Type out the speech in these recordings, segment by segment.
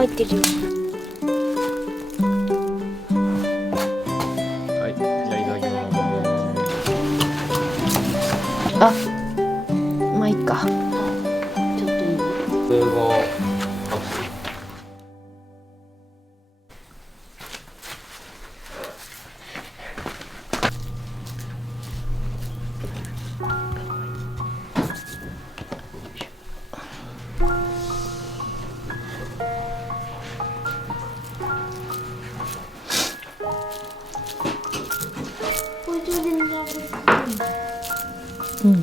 入ってるよ。はい、じゃあいただきます。あ、まあいいか。ちょっといい？通語。うん。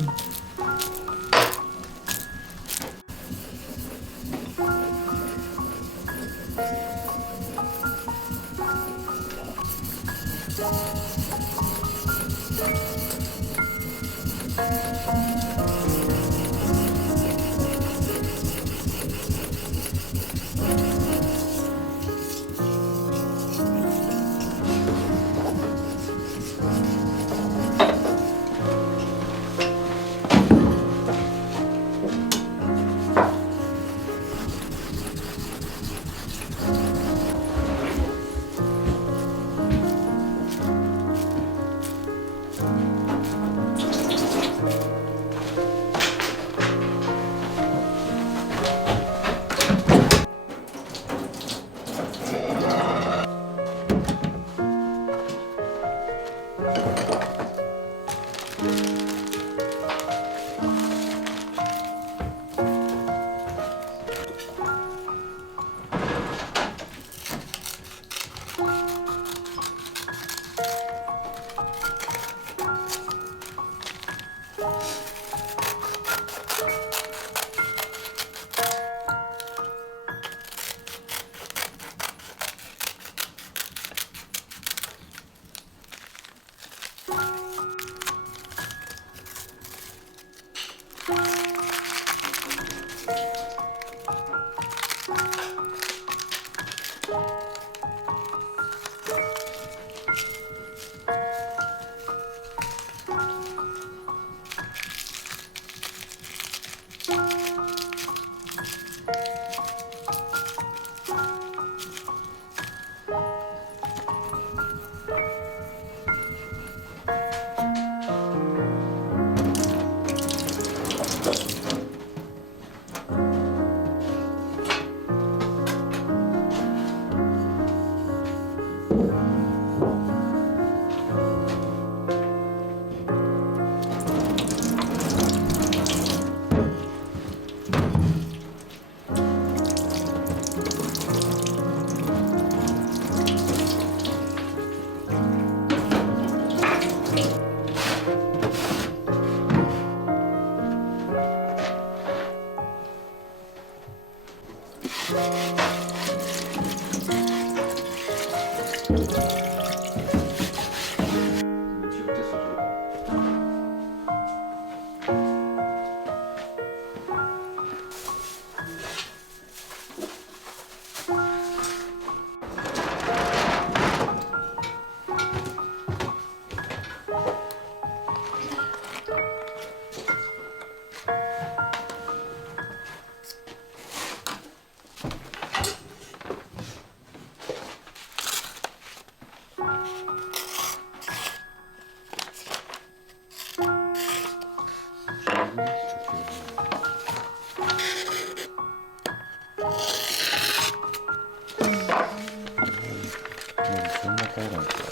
こんな変わるんですか。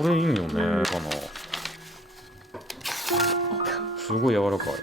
これいいよね。かな。すごい柔らかい。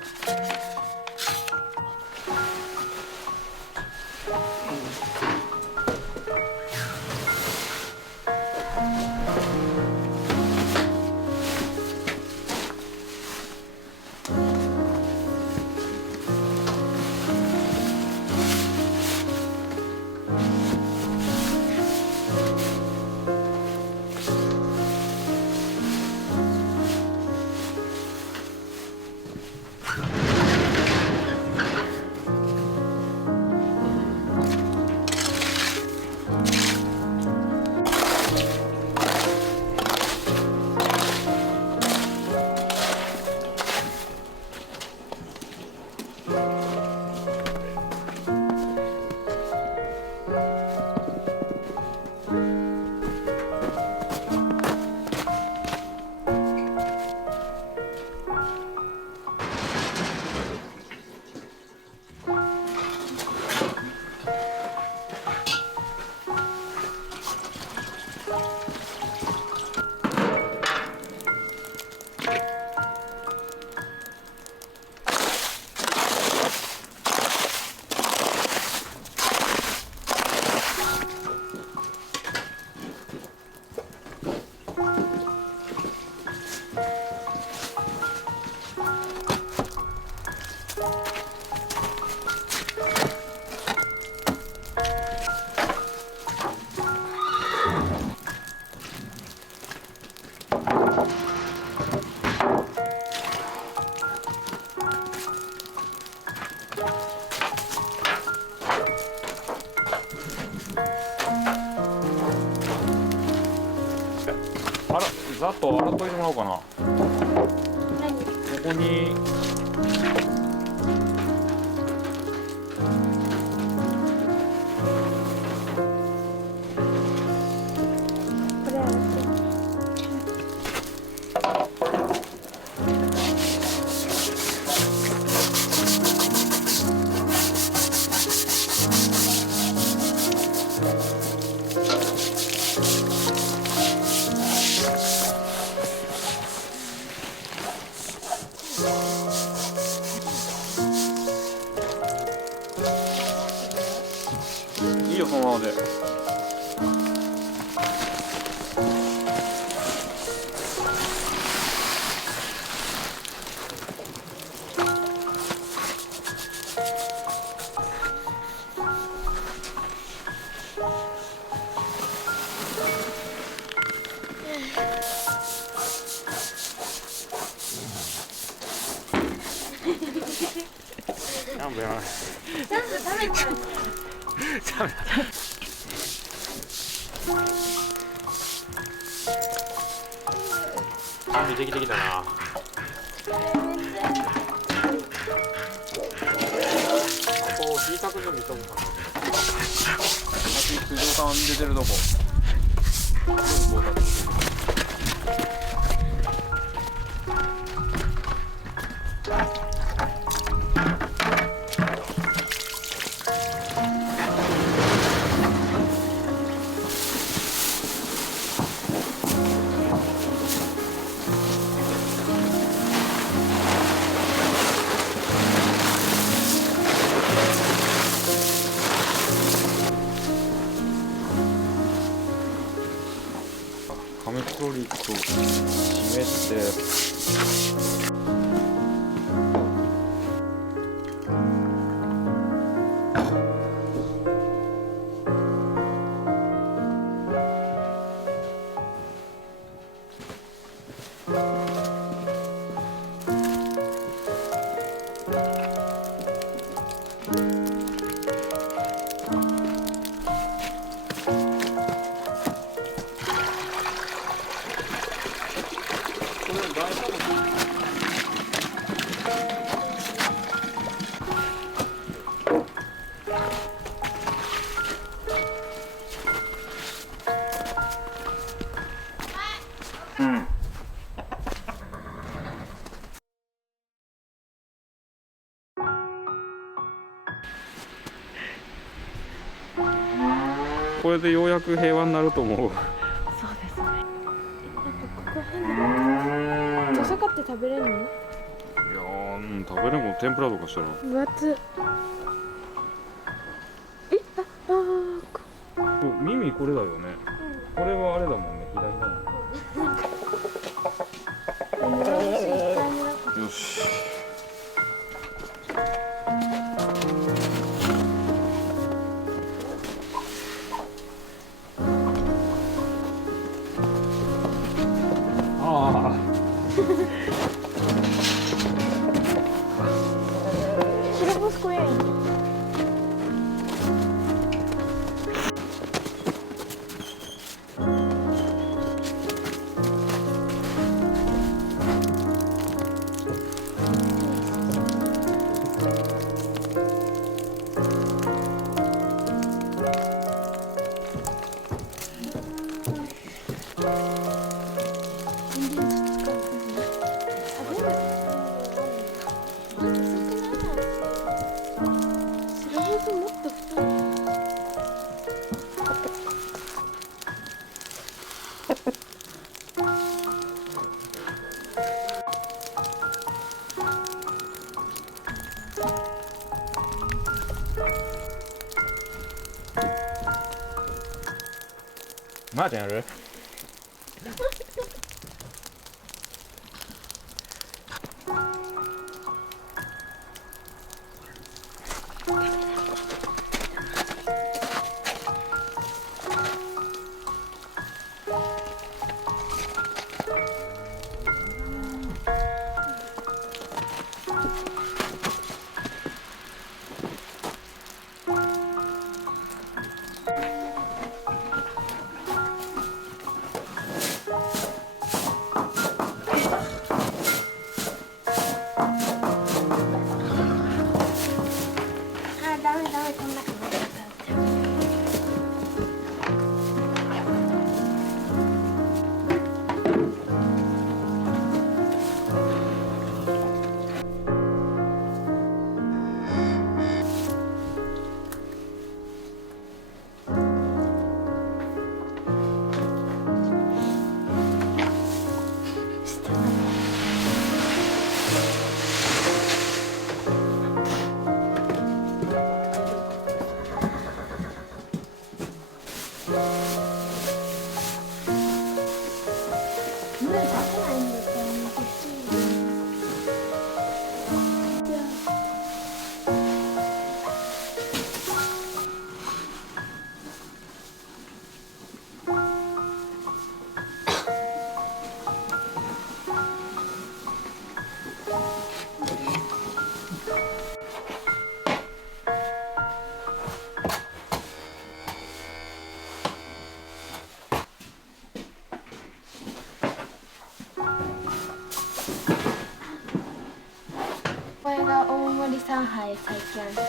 ざっと洗っといてもらおうかな。何？ここにこれ洗って。いいよ、そのままで。全部やらない。全部食べちゃう。準備できてきたな。あと小さく準備しとこうかな。さっき辻尾さん出てるとこ。カメクロリと締めて。これでようやく平和になると思う。そうですね。なんかここ変な。トサカって食べれるの？いやー、食べれんもん天ぷらとかしたら。分厚。耳これだよね。これはあれだもんね、左だもん。よし。ああ。Queremos comer.まーちゃんやる？ないんだったらもうこっちにじゃこれが大盛り3杯最強です。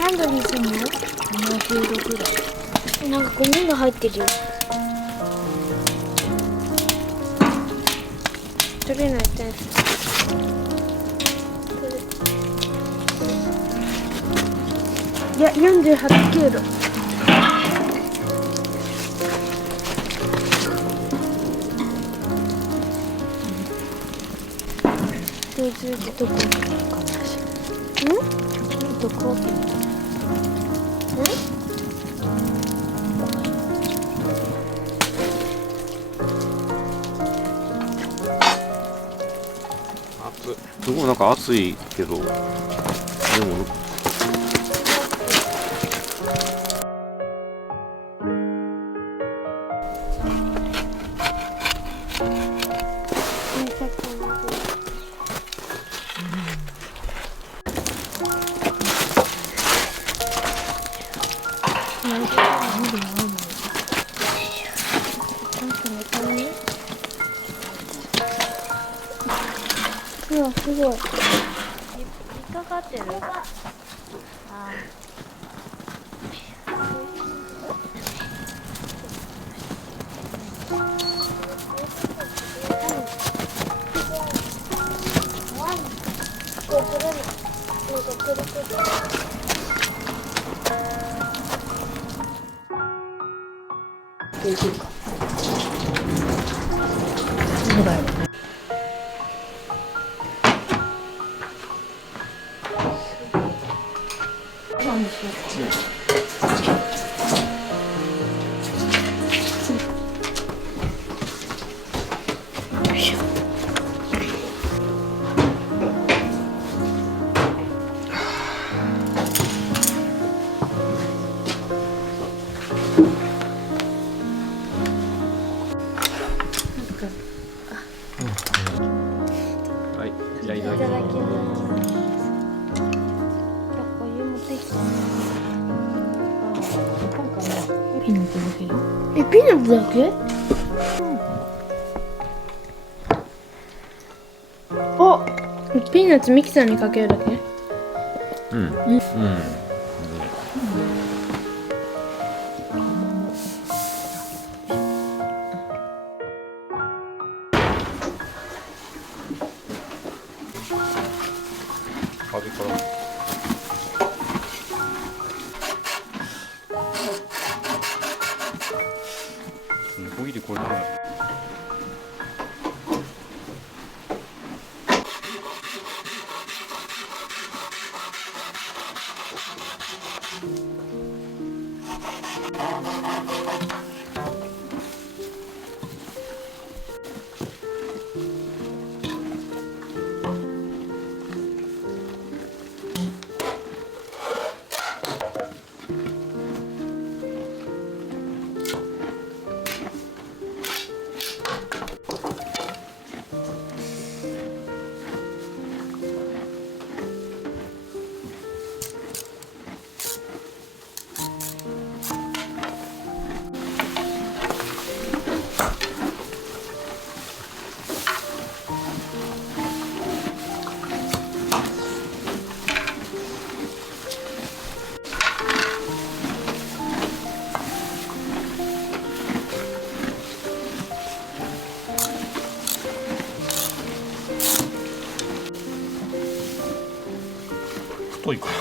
何度にするの？70度ぐらい。なんかゴミが入ってるよ。取れないやつ。いや、48、9度。どこどこすごいなんか暑いけど、でもうわ、すごい。引っかかってる。あそうだよ。なんでしょはい、じゃあいただいただききます。ます。お湯持ってきた。ピーナッツだけど。え、ピーナッツだけ？うん。ピーナッツミキサーにかけるだけ。うんうん味から小切りこれ太いから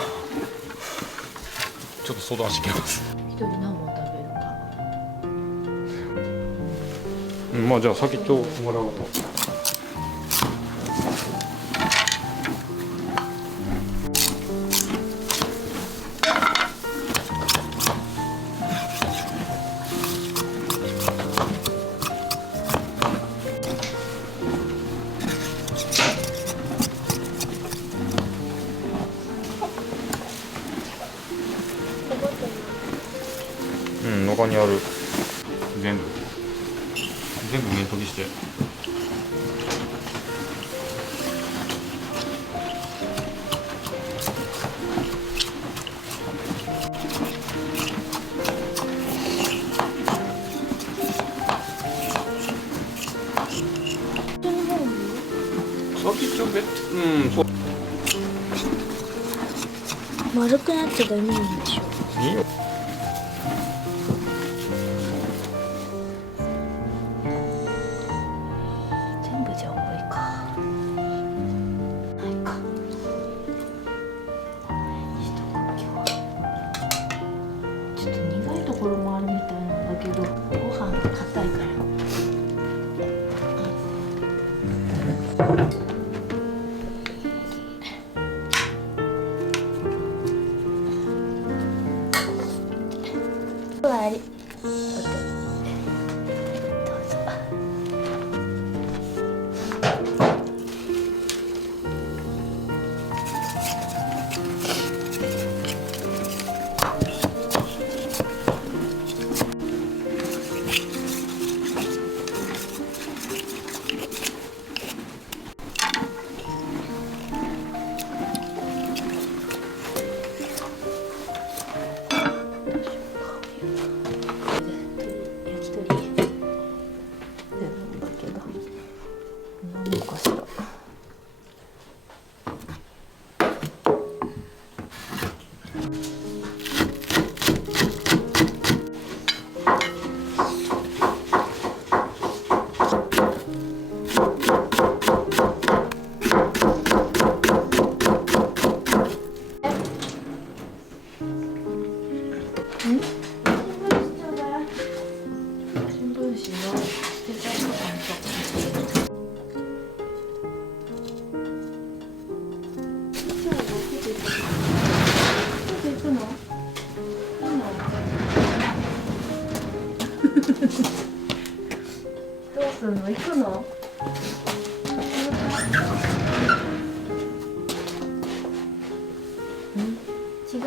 ちょっと相談してきます。一人何本食べるか。まあじゃあ先っちょもらおうと。中にある全部面研ぎして。先っちょそう丸くなっちゃダメなんでしょ。いいよ。全部じゃ重いか。ないか。一呼吸。ちょっと苦いところもあるみたいなんだけど、ご飯が硬いから。終わり。どうぞ。焼き鳥なんだけど、何かしら。新聞紙の捨てたのか行くの？どうするの？行くの？違う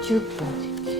？10本で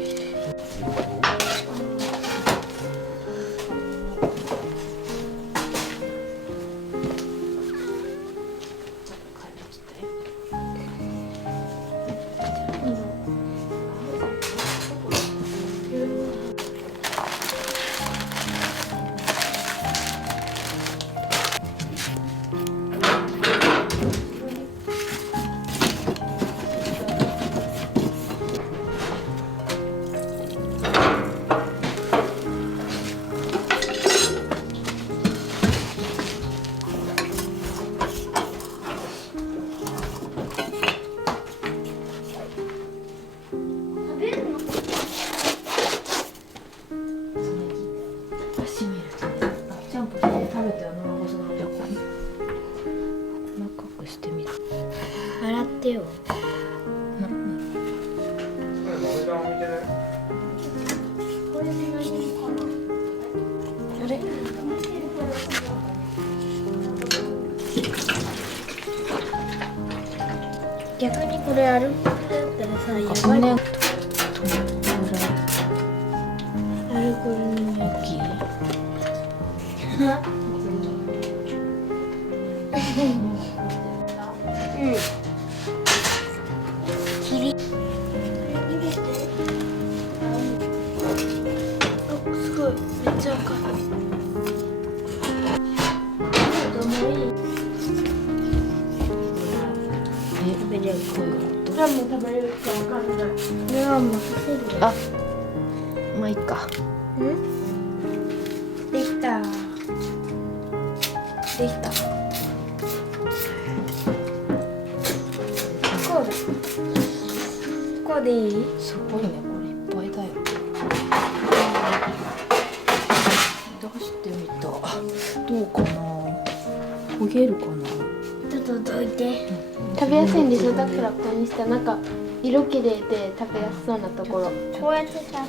てよ。これで何かな。あれ。逆にこれアルコールだったらさ、やばい。アルコールの匂い。うん。キリ。すごい、めっちゃ赤い。食べれるか。ラム食べれるかわかんない。ラムさせる。あ、まあいいか。うん？できた。できた。こうだ。こうでいい？すごいね、これいっぱいだよ。出してみた。どうかな。焦げるかな。ちょっとどいて。食べやすいんでしょ。だからここにしたなんか色綺麗で食べやすそうなところ。こうやってさ。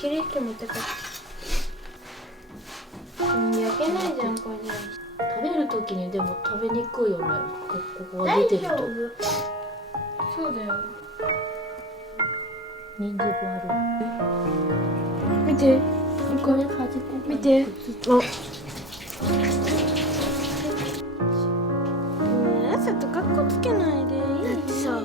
キリッと持ってか。焼けないじゃんこれじゃ。食べるときにでも食べにくいよね。ここが出てると。そうだよ。人数分ある。見て。これ端っこ見て。朝とカッコつけないでいいってさ。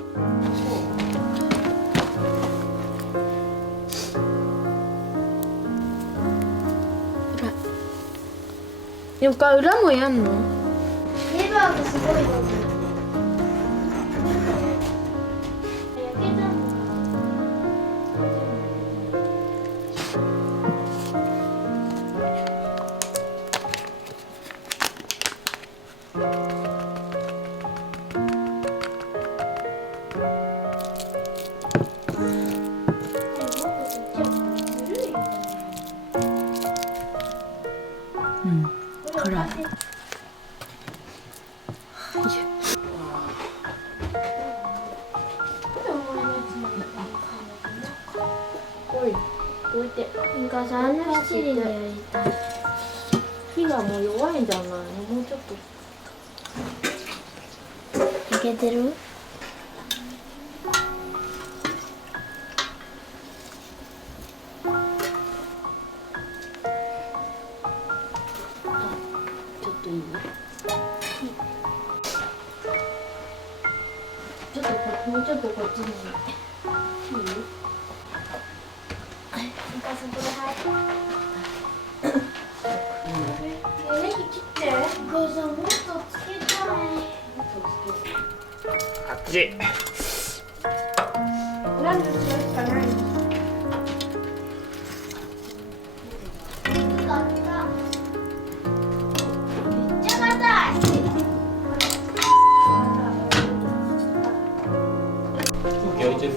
よか裏もやんの？レバーがすごいよ。焼けたの？うん。辛い。おい、どいて。なんかさ、あんな七輪でやりたい。火がもう弱いんじゃないの？もうちょっと。いけてる？ちょっといい？ちょっともうちょっとこっちに。いい？なんかそこでネギ切って。お母さんもっとつけたい。あっち。ランチするしかない。焼いてる？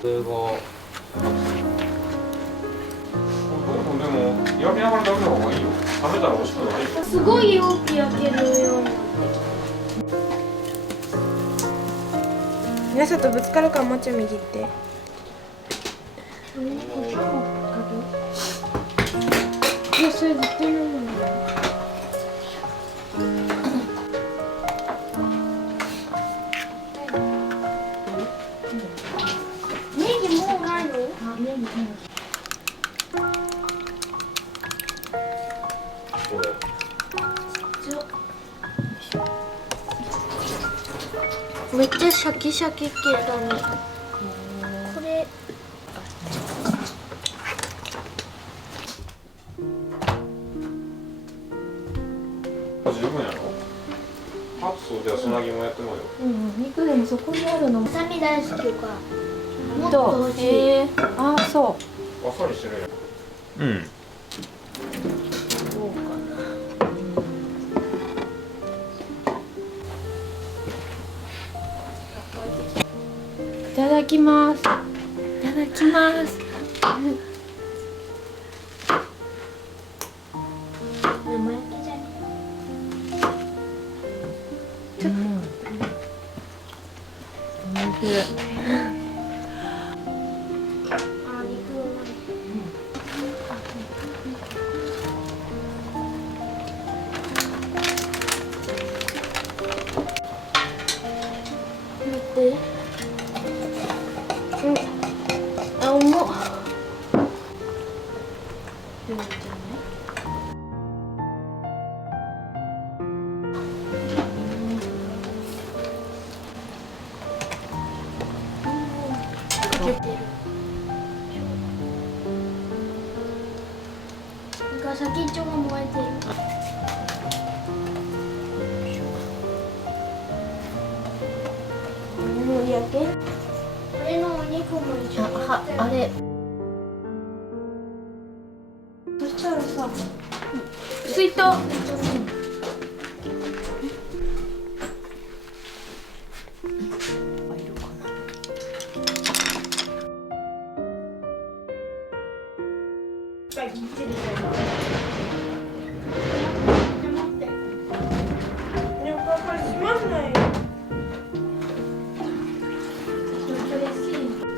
それが。でも焼きながら食べた方がいいよ。食べたら美味しくないよ。すごい大きく焼けるようになってきた。皆さんとぶつかるからもうちょい右って。いや、それ絶対飲むんだよ。ネギもうないの？あ、ネギ。これ。めっちゃシャキシャキ系だね。これ十分やろ。カツじゃあ砂肝やってもよ。うん、肉でもそこにあるの。ハサミ大好きか。もっと欲しい。ああ、そあっさりしてるやん。うんう。どうかな。いただきます。いただきます。生焼けじゃね。おいしい。あ、肉うまい。見て。あ、重っ。なんか先っちょが燃えてる。もう焼け。これのお肉も一緒にあ、あれ。そしたらさ、水筒。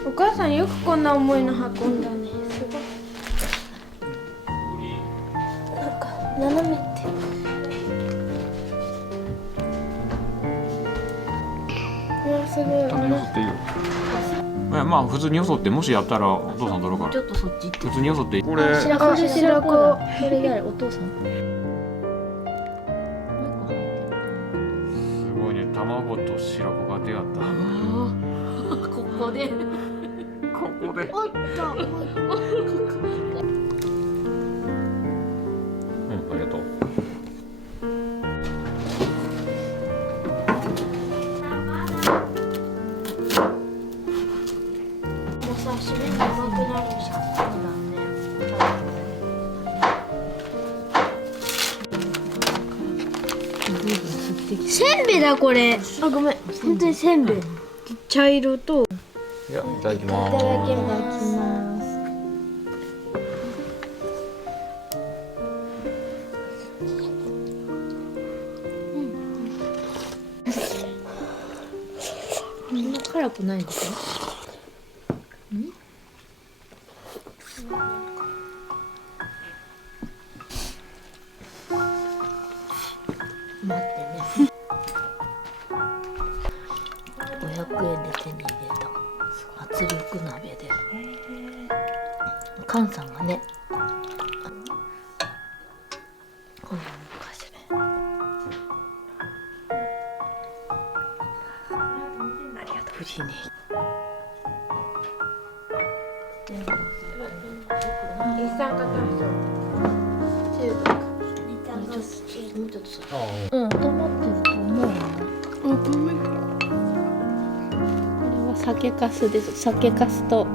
お母さんよくこんな重いの運んだね。すごい。なんか斜めって。うわ、すごい。多分よそっていいよ。まあ普通によそって、もしやったらお父さん取るからちょっとそっち行って。普通によそっていい。これ白子で白子。それ誰？お父さん。すごいね、卵と白子が出会ったここで。ここでおっと。ありがとう。もうさ、締めが甘くなるじゃん。せんべいだこれ。あ、ごめん。本当にせんべい。茶色と。いや、いただきます。いただきます。そんな辛くないでしょ。待ってね。500円で手に入れた圧力鍋で、菅さんがね、こんなのかしら。ありがとう。フリーに。一酸化炭素。もうちょっとそっち。うん、止まってると思うよ。これは酒粕です。酒粕と